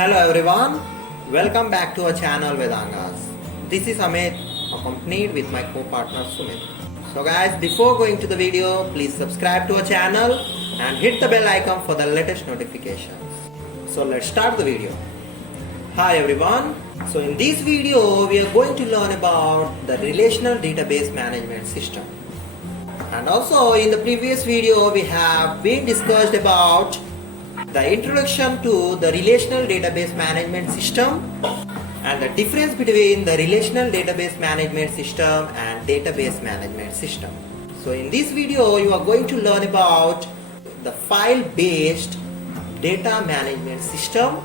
Hello everyone, welcome back to our channel Vedangas. This is Amit, accompanied with my co-partner Sumit. So guys, before going to the video, please subscribe to our channel and hit the bell icon for the latest notifications. So let's start the video. Hi everyone, so in this video we are going to learn about the relational database management system. And also in the previous video we have been discussed about the introduction to the relational database management system and the difference between the relational database management system and database management system. So in this video you are going to learn about the file-based data management system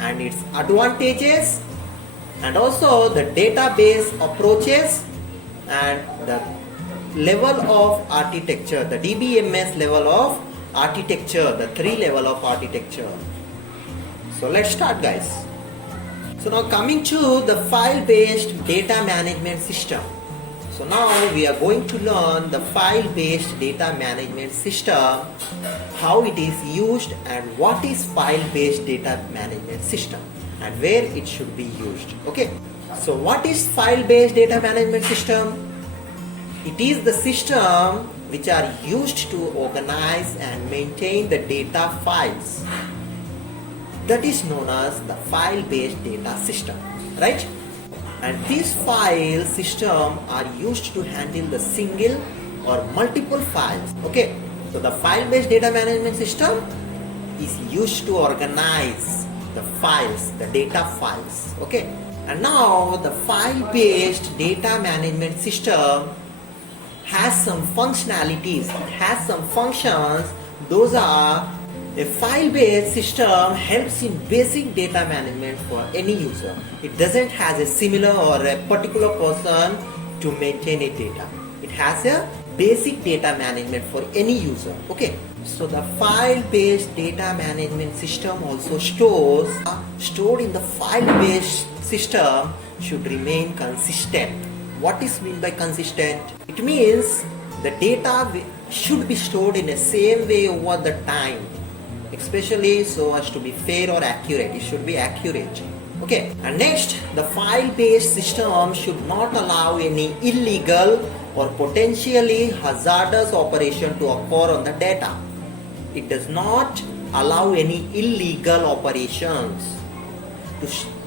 and its advantages, and also the database approaches and the level of architecture, the DBMS level of architecture, the 3 level of architecture. So let's start guys. So now coming to the file-based data management system. So now we are going to learn the file-based data management system, how it is used and what is file-based data management system and where it should be used. Okay. So what is file-based data management system? It is the system which are used to organize and maintain the data files. That is known as the file-based data system, right? And these file systems are used to handle the single or multiple files. Okay, so the file-based data management system is used to organize the files, the data files. Okay, and now the file-based data management system has some functionalities, it has some functions. Those are, a file-based system helps in basic data management for any user. It doesn't have a similar or a particular person to maintain a data. It has a basic data management for any user. Okay, so the file-based data management system also stored in the file-based system should remain consistent. What is meant by consistent? It means the data should be stored in the same way over the time, especially so as to be fair or accurate. It should be accurate. Okay, and next, the file-based system should not allow any illegal or potentially hazardous operation to occur on the data. It does not allow any illegal operations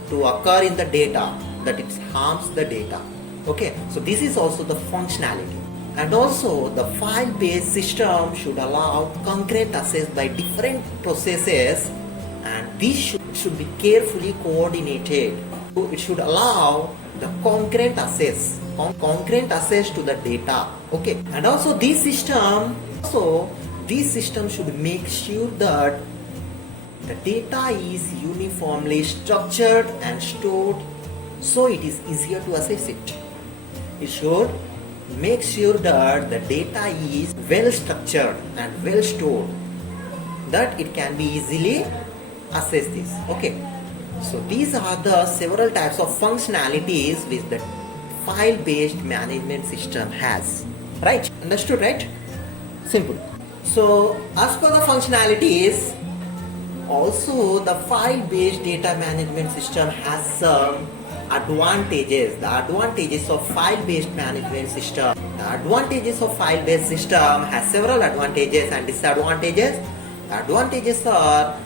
to occur in the data that it harms the data. Okay, so this is also the functionality. And also the file-based system should allow concurrent access by different processes, and this should be carefully coordinated. It should allow the concurrent access to the data. Okay, and also this system should make sure that the data is uniformly structured and stored so it is easier to assess it. It should make sure that the data is well structured and well stored, that it can be easily assessed this. Okay, so these are the several types of functionalities which the file-based management system has. Right? Understood, right? Simple. So as per the functionalities, also the file-based data management system has some advantages. The advantages of file-based management system. The advantages of file-based system has several advantages and disadvantages. The advantages are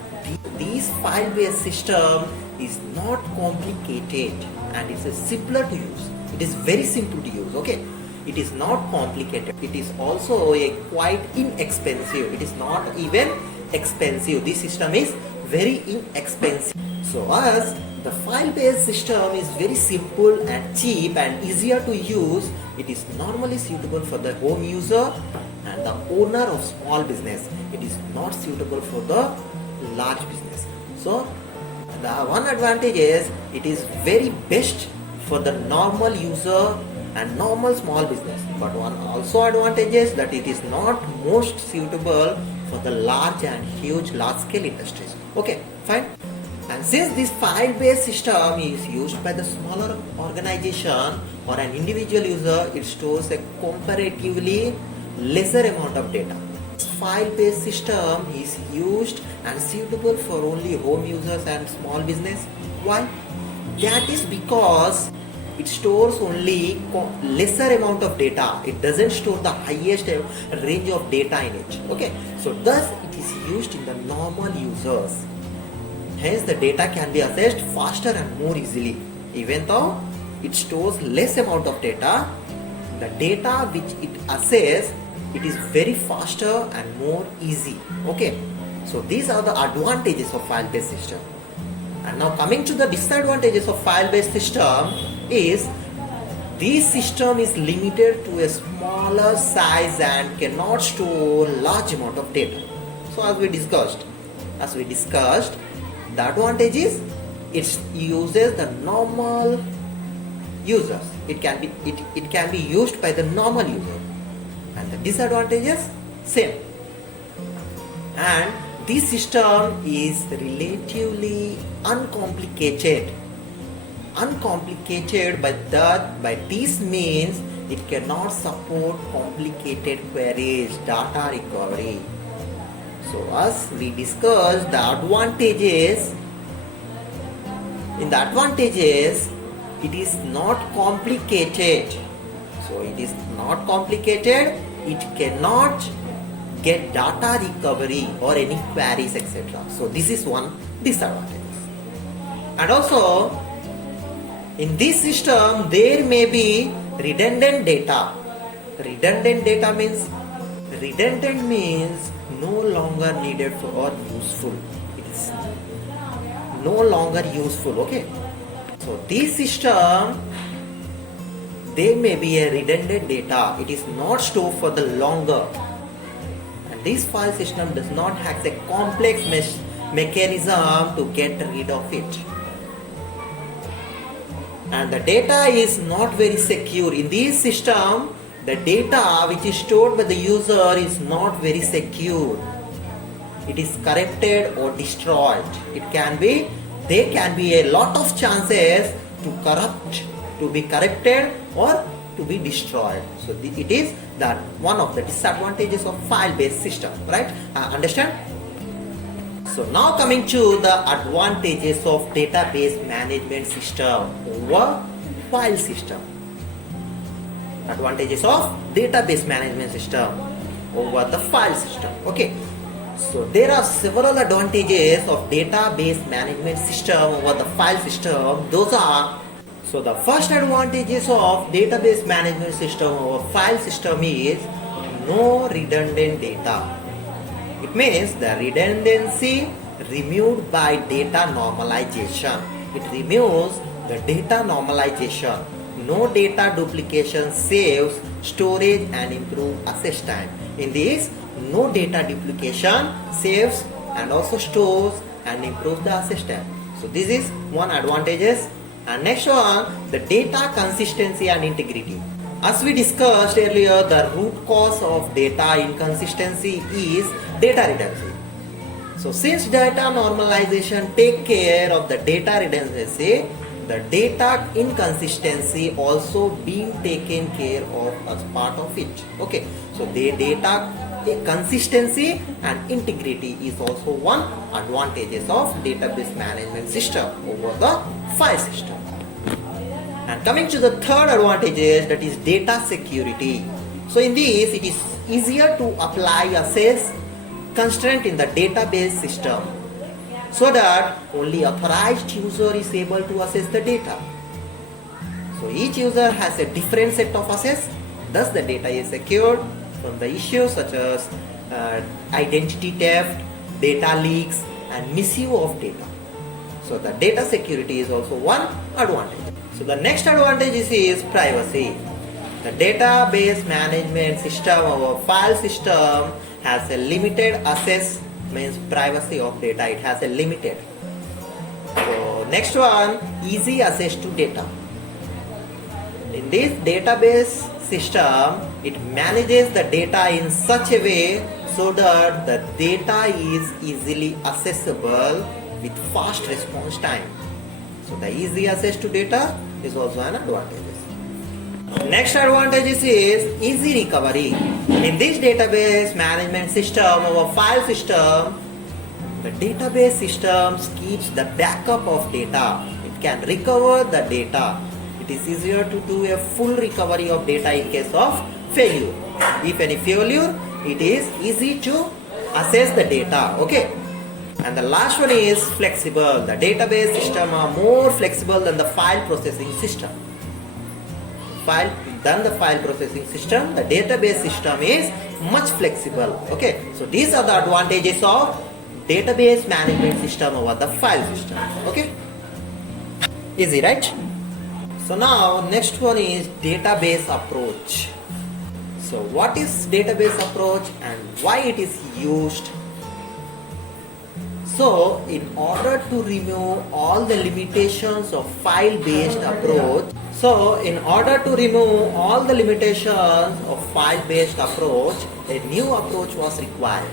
this file-based system is not complicated and it is simpler to use. It is very simple to use. Okay, it is not complicated. It is also quite inexpensive. It is not even expensive. This system is very inexpensive. So as the file-based system is very simple and cheap and easier to use, it is normally suitable for the home user and the owner of small business. It is not suitable for the large business. So the one advantage is it is very best for the normal user and normal small business. But one also advantage is that it is not most suitable for the large scale industries. Okay, fine. And since this file-based system is used by the smaller organization or an individual user, it stores a comparatively lesser amount of data. file-based system is used and suitable for only home users and small business. Why? That is because it stores only lesser amount of data. It doesn't store the highest range of data in it. Okay, so thus it is used in the normal users. Hence the data can be accessed faster and more easily. Even though it stores less amount of data, the data which it accesses, it is very faster and more easy. Okay, so these are the advantages of file-based system. And now coming to the disadvantages of file-based system is this system is limited to a smaller size and cannot store large amount of data. So as we discussed, the advantage is it uses the normal users. It can be used by the normal user. And the disadvantages same. And this system is relatively uncomplicated. By this means it cannot support complicated queries, data recovery. So as we discussed the advantages, it is not complicated. So it is not complicated. It cannot get data recovery or any queries, etc. So this is one disadvantage. And also in this system there may be redundant data. Redundant means no longer needed for or useful. It is no longer useful. Okay. So this system, there may be a redundant data. It is not stored for the longer. And this file system does not have a complex mechanism to get rid of it. And the data is not very secure. In this system, the data which is stored by the user is not very secure. It is corrupted or destroyed. There can be a lot of chances to be corrupted or to be destroyed. So it is that one of the disadvantages of file-based system, right? Understand? So now coming to the advantages of database management system over file system. Advantages of database management system over the file system. Okay. So there are several advantages of database management system over the file system. Those are, so the first advantages of database management system over file system is no redundant data. It means the redundancy removed by data normalization. It removes the data normalization. No data duplication saves storage and improves access time. In this, no data duplication saves and also stores and improves the access time. So this is one advantages. And next one, the data consistency and integrity. As we discussed earlier, the root cause of data inconsistency is data redundancy. So since data normalization take care of the data redundancy, the data inconsistency also being taken care of as part of it. Okay, so the data consistency and integrity is also one advantages of database management system over the file system. And coming to the third advantages, that is data security. So in this, it is easier to apply access constraint in the database system, so that only authorized user is able to access the data. So each user has a different set of access, thus the data is secured from the issues such as identity theft, data leaks and misuse of data. So the data security is also one advantage. So the next advantage is privacy. The database management system or file system has a limited access, means privacy of data. It has a limited. So next one, easy access to data. In this database system, it manages the data in such a way so that the data is easily accessible with fast response time. So the easy access to data is also an advantage. Next advantage is easy recovery. In this database management system, our file system, the database systems keeps the backup of data. It can recover the data. It is easier to do a full recovery of data in case of failure. If any failure, it is easy to assess the data. Okay. And the last one is flexible. The database system are more flexible than the file processing system. The file processing system, the database system is much flexible. Okay, so these are the advantages of database management system over the file system. Okay, easy, right? So now next one is database approach. So what is database approach and why it is used? So in order to remove all the limitations of file-based approach, a new approach was required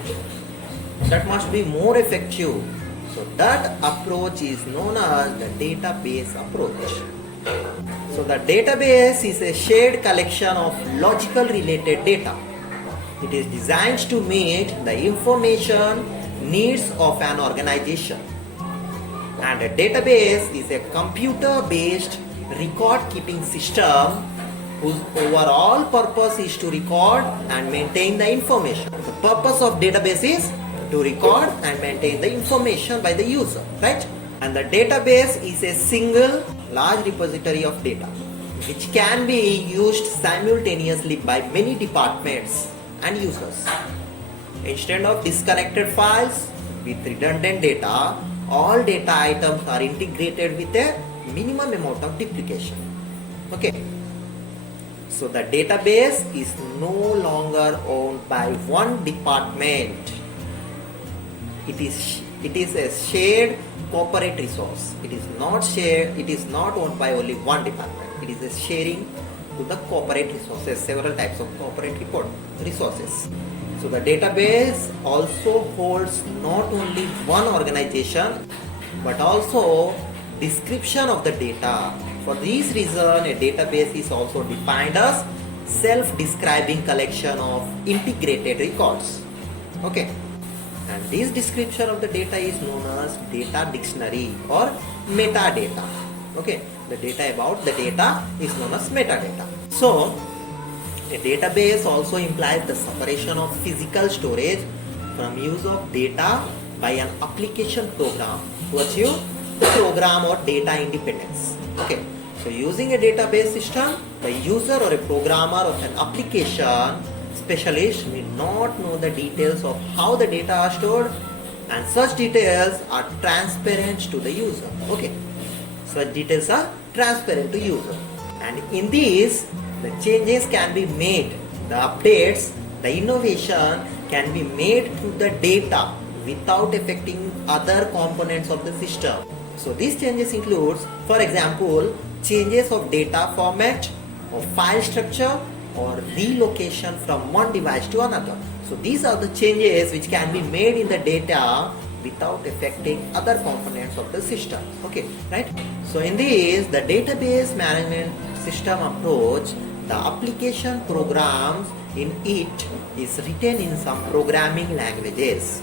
that must be more effective. So that approach is known as the database approach. So the database is a shared collection of logical related data. It is designed to meet the information needs of an organization. And a database is a computer-based record-keeping system whose overall purpose is to record and maintain the information. The purpose of database is to record and maintain the information by the user, right? And the database is a single large repository of data which can be used simultaneously by many departments and users. Instead of disconnected files with redundant data, all data items are integrated with a minimum amount of duplication. Okay. So the database is no longer owned by one department. It is a shared corporate resource. It is not owned by only one department. It is a sharing to the corporate resources, several types of corporate resources. So the database also holds not only one organization but also description of the data. For this reason, a database is also defined as self-describing collection of integrated records. Okay. And this description of the data is known as data dictionary or metadata. Okay. The data about the data is known as metadata. So, a database also implies the separation of physical storage from use of data by an application program to achieve the program or data independence. Okay. So using a database system, the user or a programmer of an application specialist may not know the details of how the data are stored, and such details are transparent to the user. Okay. Such details are transparent to user. And in these, the changes can be made, the updates, the innovation can be made to the data without affecting other components of the system. So these changes includes, for example, changes of data format or file structure or relocation from one device to another. So these are the changes which can be made in the data without affecting other components of the system. Okay, right? So in this, the database management system approach, the application programs in it is written in some programming languages.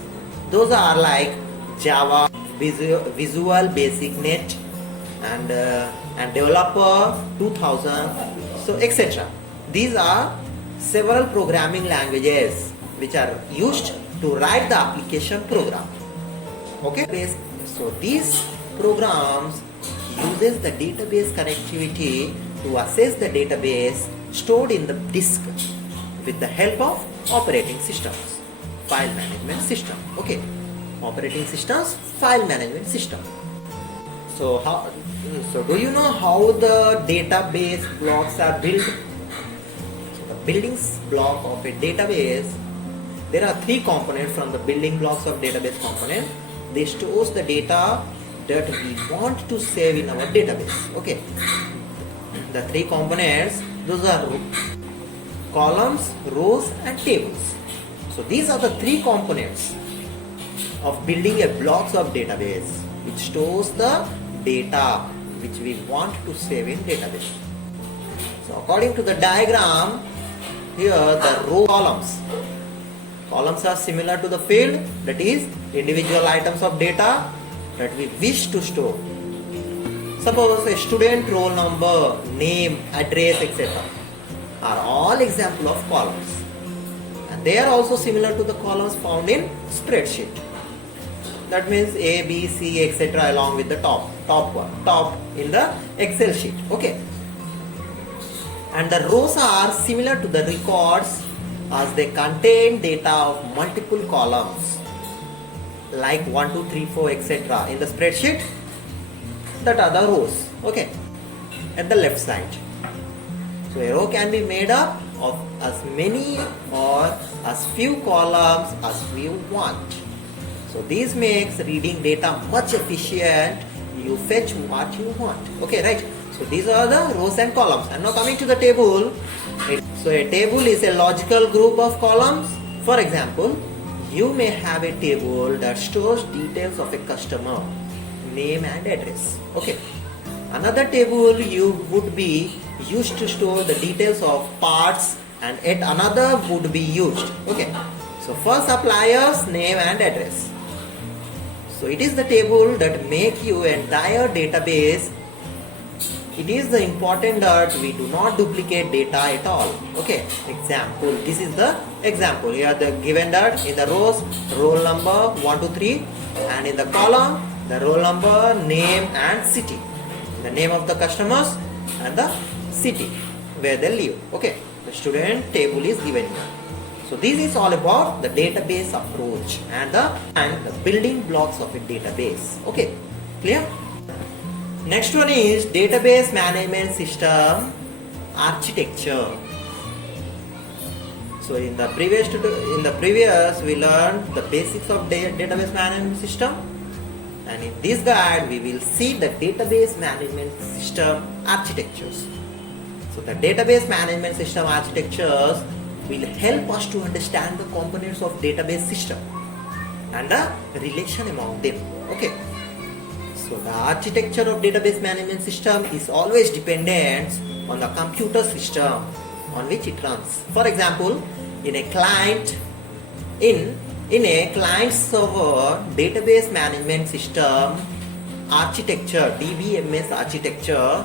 Those are like Java, Visual Basic Net, and Developer 2000, so etc. These are several programming languages which are used to write the application program. Okay, so these programs uses the database connectivity to access the database stored in the disk with the help of operating systems, file management system. Okay, operating systems, file management system. So do you know how the database blocks are built? So the building block of a database, there are three components from the building blocks of database component. They stores the data that we want to save in our database. Okay. The three components, those are columns, rows and tables. So these are the three components of building a blocks of database which stores the data which we want to save in database. So according to the diagram, here the row columns. Columns are similar to the field, that is individual items of data that we wish to store. Suppose a student roll number, name, address, etc. are all example of columns. And they are also similar to the columns found in spreadsheet. That means A, B, C, etc. along with the top in the Excel sheet. Okay. And the rows are similar to the records as they contain data of multiple columns like 1, 2, 3, 4, etc. in the spreadsheet. That are the rows. Okay. At the left side. So a row can be made up of as many or as few columns as we want. So this makes reading data much efficient. You fetch what you want. Okay, right? So these are the rows and columns. And now coming to the table. So a table is a logical group of columns. For example, you may have a table that stores details of a customer, name and address. Okay. Another table you would be used to store the details of parts, and yet another would be used. Okay. So first supplier's name and address. So it is the table that make your entire database. It is the important that we do not duplicate data at all. Okay. Example. This is the example. Here the given that in the rows roll number 1, 2, 3, and in the column the roll number, name and city. The name of the customers and the city where they live. Okay. The student table is given here. So this is all about the database approach and the building blocks of a database. Okay. Clear? Next one is database management system architecture. So in the previous we learned the basics of database management system, and in this guide we will see the database management system architectures. So the database management system architectures will help us to understand the components of database system and the relation among them. Okay. So the architecture of database management system is always dependent on the computer system on which it runs. For example, in a client server database management system architecture, DBMS architecture,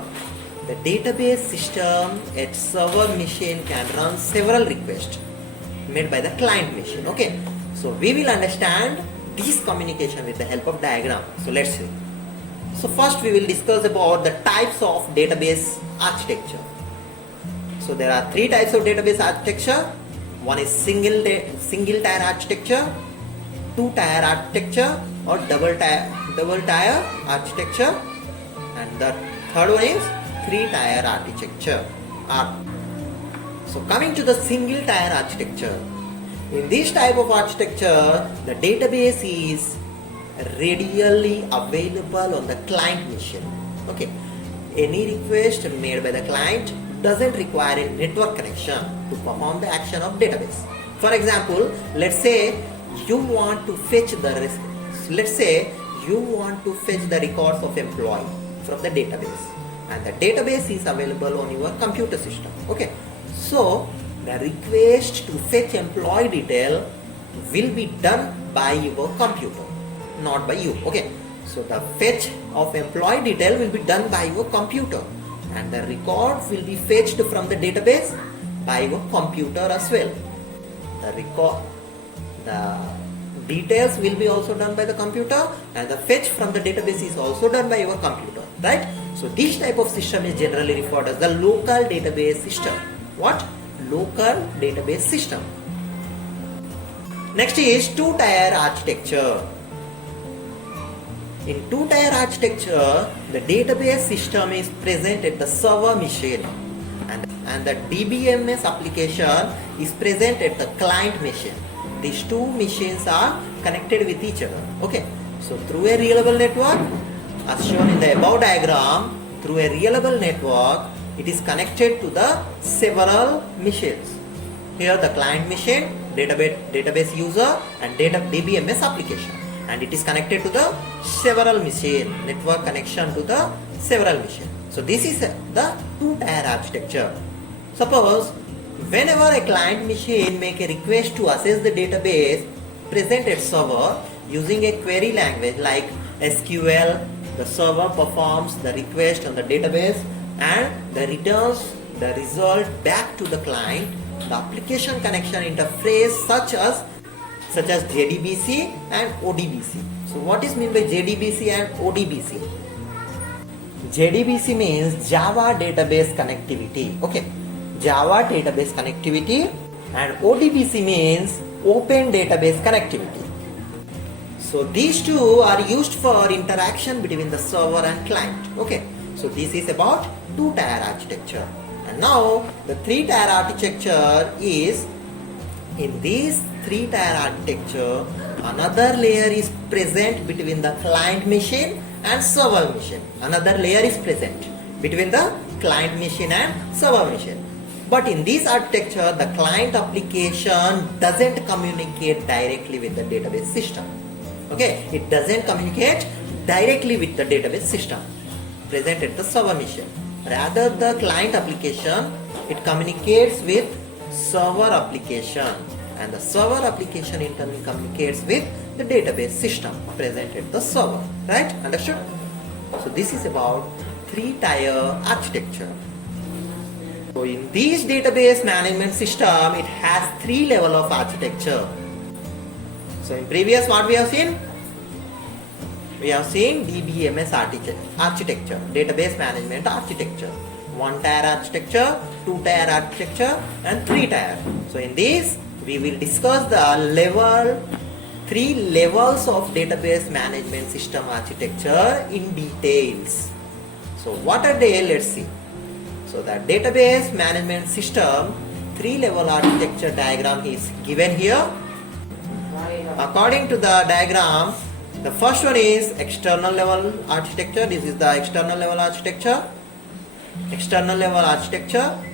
the database system at server machine can run several requests made by the client machine. Okay, so we will understand this communication with the help of diagram. So let's see. So first we will discuss about the types of database architecture. So there are three types of database architecture. One is single tier architecture, two tier architecture, or double tier architecture, and the third one is three tier architecture. So coming to the single tier architecture, in this type of architecture, the database is readily available on the client machine. Okay, any request made by the client doesn't require a network connection to perform the action of database. For example, let's say you want to fetch the records of employee from the database, and the database is available on your computer system. Okay, so the request to fetch employee detail will be done by your computer, not by you. Okay, so the fetch of employee detail will be done by your computer, and the record will be fetched from the database by your computer as well. The details will be also done by the computer, and the fetch from the database is also done by your computer, right? So this type of system is generally referred as the local database system. What? Local database system. Next is two-tier architecture. In two-tier architecture, the database system is present at the server machine, and the DBMS application is present at the client machine. These two machines are connected with each other. Okay, so through a reliable network, as shown in the above diagram, through a reliable network, it is connected to the several machines. Here the client machine, database user, and DBMS application, and it is connected to the several machine, network connection to the several machine. So this is the two-tier architecture. Suppose whenever a client machine make a request to access the database present at server using a query language like SQL, the server performs the request on the database and the returns the result back to the client. The application connection interface such as JDBC and ODBC. So what is meant by JDBC and ODBC? JDBC means Java Database Connectivity. Okay, Java Database Connectivity, and ODBC means Open Database Connectivity. So these two are used for interaction between the server and client. Okay, so this is about two-tier architecture. And now the three-tier architecture is, in this three-tier architecture, another layer is present between the client machine and server machine. Another layer is present between the client machine and server machine. But in this architecture, the client application doesn't communicate directly with the database system. Okay, it doesn't communicate directly with the database system present at the server machine. Rather, the client application, it communicates with server application, and the server application in turn communicates with the database system present at the server. Right? Understood? So this is about three-tier architecture. So in this database management system, it has three levels of architecture. So in previous what we have seen? We have seen DBMS architecture, database management architecture. One-tier architecture, two-tier architecture, and three-tier. So in this, we will discuss the three levels of database management system architecture in details. So what are they? Let's see. So the database management system three-level architecture diagram is given here. According to the diagram, the first one is external level architecture. This is the external level architecture.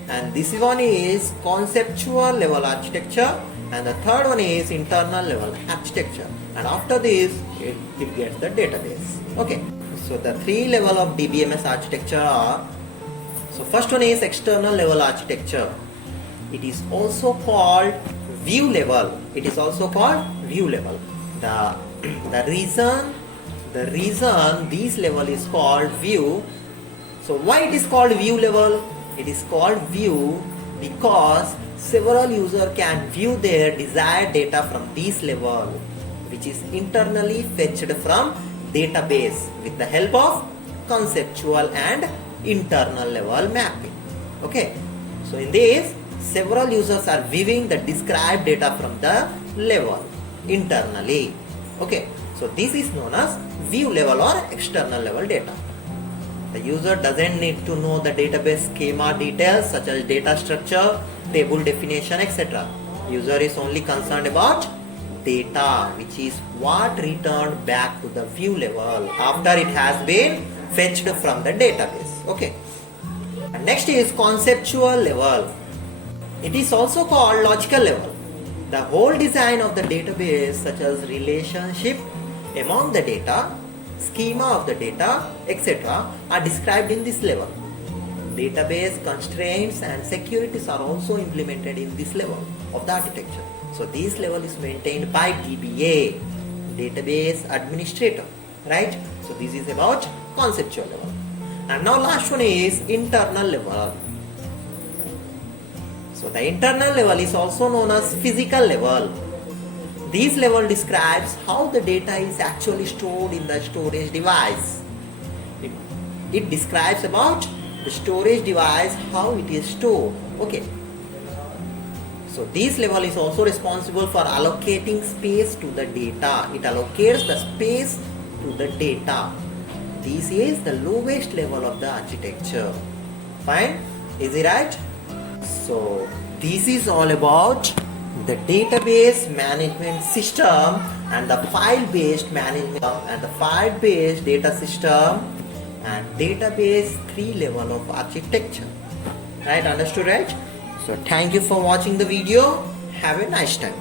And this one is conceptual level architecture. And the third one is internal level architecture. And after this, it gets the database. Okay. So the three level of DBMS architecture are. So first one is external level architecture. It is also called view level. The reason this level is called view. So why it is called view level? It is called view because several users can view their desired data from this level, which is internally fetched from database with the help of conceptual and internal level mapping. Okay, so in this, several users are viewing the described data from the level internally. Okay, so this is known as view level or external level data. The user doesn't need to know the database schema details such as data structure, table definition, etc. User is only concerned about data, which is what returned back to the view level after it has been fetched from the database. Okay. And next is conceptual level. It is also called logical level. The whole design of the database, such as relationship among the data, schema of the data, etc., are described in this level. Database constraints and securities are also implemented in this level of the architecture. So this level is maintained by DBA, database administrator, right? So this is about conceptual level. And now last one is internal level. So the internal level is also known as physical level. This level describes how the data is actually stored in the storage device. It describes about the storage device, how it is stored. Okay. So this level is also responsible for allocating space to the data. It allocates the space to the data. This is the lowest level of the architecture. Fine? Is it right? So this is all about the database management system and the file-based management and the file-based data system and database 3 level of architecture. Right? Understood, right? So thank you for watching the video. Have a nice time.